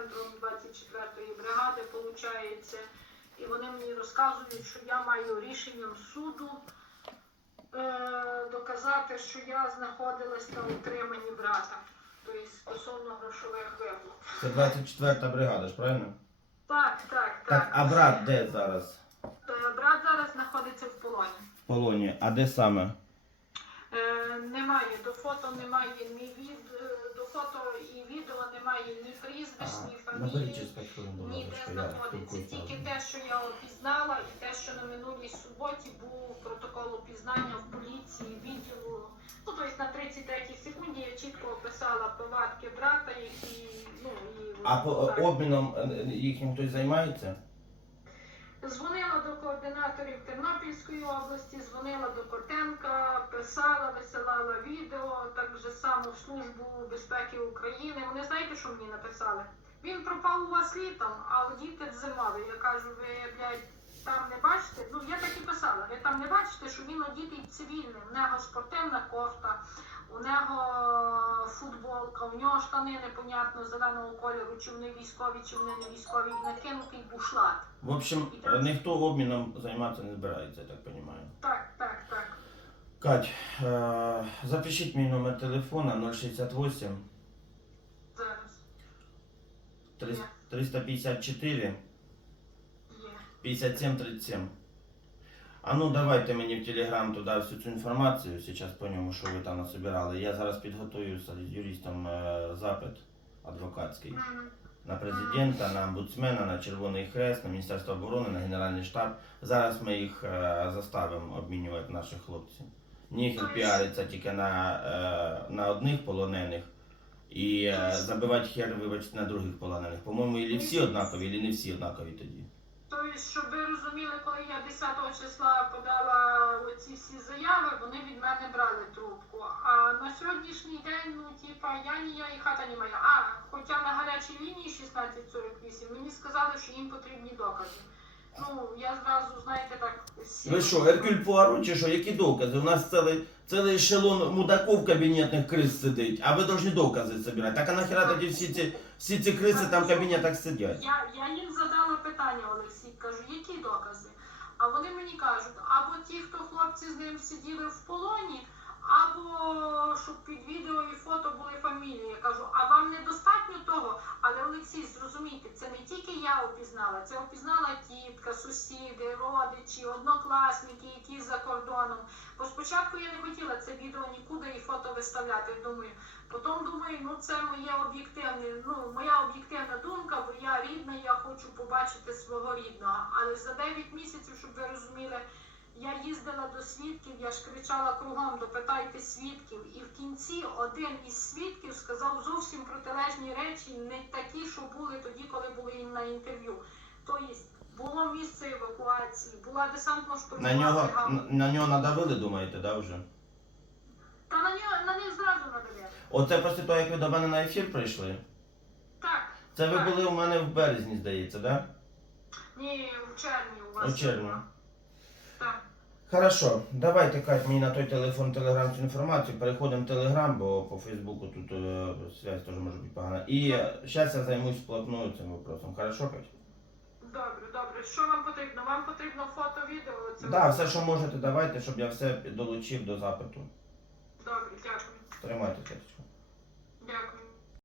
центром 24-ї бригади, виходить. І вони мені розказують, що я маю рішенням суду е, доказати, що я знаходилась на утриманні брата, тобто стосовно грошових виплат. Це 24-та бригада ж, правильно? Так, так, так. Так, а брат де зараз? Е, Брат зараз знаходиться в полоні. В полоні. А де саме? Е, немає до фото, немає ні від е, до фото і відео немає ні прізвищ, ні фамілії, ні де знаходиться. Тільки те, що я опізнала, і те, що на минулій суботі був протокол опізнання в поліції, відділу. Ну, тобто на 33 секунді я чітко описала повадки брата, які ну і А по обміном е, їхнім хтось займається? Дзвонила до координаторів Тернопільської області, дзвонила до Котенка, писала, висилала відео, так же само в Службу безпеки України. Вони знаєте, що мені написали? Він пропав у вас літом, а діти зимові. Я кажу, ви, блядь, там не бачите? Ну, я так і писала, ви там не бачите, що він одітий цивільним. У нього спортивна кофта, у нього футболка, у нього штани непонятно зеленого кольору, чи вони військові, чи вони не військові, і накинутий бушлат. В общем, е, ніхто обміном займатися не збирається, я так розумію. Так, так, так. Кать, е, запишіть мій номер телефона 068 Зараз 300 354 є. 57 37. А ну давайте мені в Телеграм туди всю цю інформацію, зараз по ньому, що ви там насобирали. Я зараз підготую з юристом е, запит адвокатський на президента, на омбудсмена, на Червоний Хрест, на Міністерство оборони, на Генеральний штаб. Зараз ми їх е, заставимо обмінювати наших хлопців. Ніхер піариться тільки на, е, на одних полонених і е, забивати хер, вибачте, на других полонених. По-моєму, і всі однакові, і не всі однакові тоді. Тобто, щоб ви розуміли, коли я 10 числа подала оці всі заяви, вони від мене брали трубку. А на сьогоднішній день, ну, типа, я ні я і хата не моя. А, хоча на гарячій лінії 1648 мені сказали, що їм потрібні докази. Ну, я зразу, знаєте, так сіла. Ви що, Еркюль Пуаро чи що? Які докази? У нас цілий, цілий ешелон мудаків кабінетних крис сидить, а ви повинні докази збирати. Так а нахера тоді всі ці, всі ці криси там в кабінетах сидять? Я, я їм задала питання, Олексій, кажу, які докази? А вони мені кажуть, або ті, хто хлопці з ним сиділи в полоні, або щоб під відео і фото були фамілії. Я кажу, а вам недостатньо того? Але Олексій, зрозумійте, це не тільки я опізнала, це опізнала тітка, сусіди, родичі, однокласники, які за кордоном. Бо спочатку я не хотіла це відео нікуди і фото виставляти. Думаю, Потім думаю, ну це моє об'єктивне, ну моя об'єктивна думка, бо я рідна, я хочу побачити свого рідного. Але за 9 місяців, щоб ви розуміли, я їздила до свідків, я ж кричала кругом, допитайте свідків. І в кінці один із свідків сказав зовсім протилежні речі, не такі, що були тоді, коли були їм на інтерв'ю. Тобто було місце евакуації, була десантно штурмова На нього, бригада. на, нього надавили, думаєте, да, вже? Та на нього на них зразу надавили. Оце після того, як ви до мене на ефір прийшли? Так. Це ви Так. були у мене в березні, здається, да? Ні, в червні у вас. У червні. Так. Хорошо, давайте Кать мені на той телефон телеграм цю інформацію. Переходимо в телеграм, бо по Фейсбуку тут е, связь теж може бути погана. І зараз я займусь вплотную цим вопросом. Хорошо, Кать? Добре, добре. Що вам потрібно? Вам потрібно фото, відео? Це Так, да, все, що можете, давайте, щоб я все долучив до запиту. Добре, дякую. Тримайте тексту. Дякую.